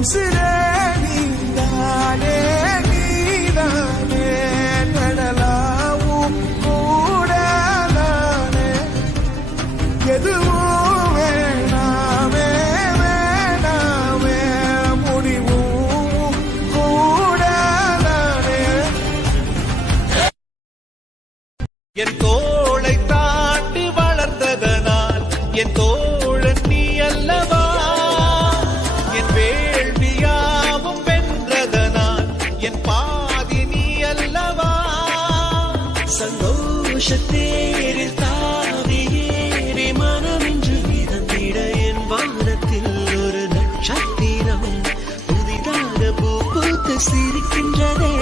உசிரே நீதானே நீதானே கடலாவும் கூடதானே எதுவும் வேணாமே வேணாமே முடிவும் கூடதானே என் தோளை தாண்டி வளர்ந்ததனால் என் தோழன் நீ அல்லவா என் வேள்வியாவும் வென்றதனால் என் பாதி நீ அல்லவா சந்தோஷத்தேரில் தாவி ஏறி மனமின்று மிதந்திட என் வானத்தில் ஒரு நட்சத்திரம் புதிதாக பூ பூத்து சிரிக்கின்றதே